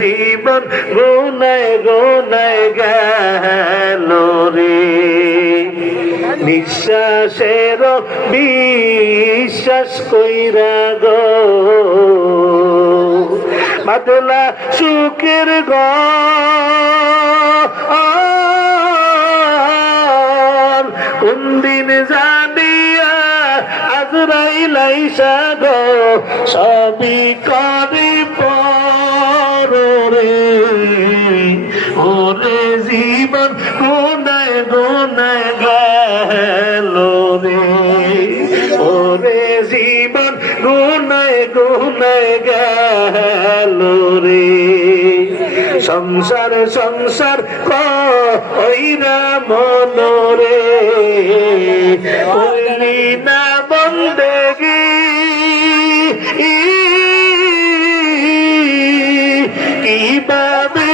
জীবন গুনায় গুনায় গেল রে, নিঃশ্বাসের বিশ্বাস কইরা গো বাদলা সুখের ঘর কোন দিন জানিয়া আজরাইল আইসা গো সবই করি পরে ওরে জীবন গুনায় গুনায় গেল রে, ওরে জীবন গুনায় গুনায় গেল রে, সংসার সংসার কইরা মনরে কইলি না বন্দেগি কিভাবে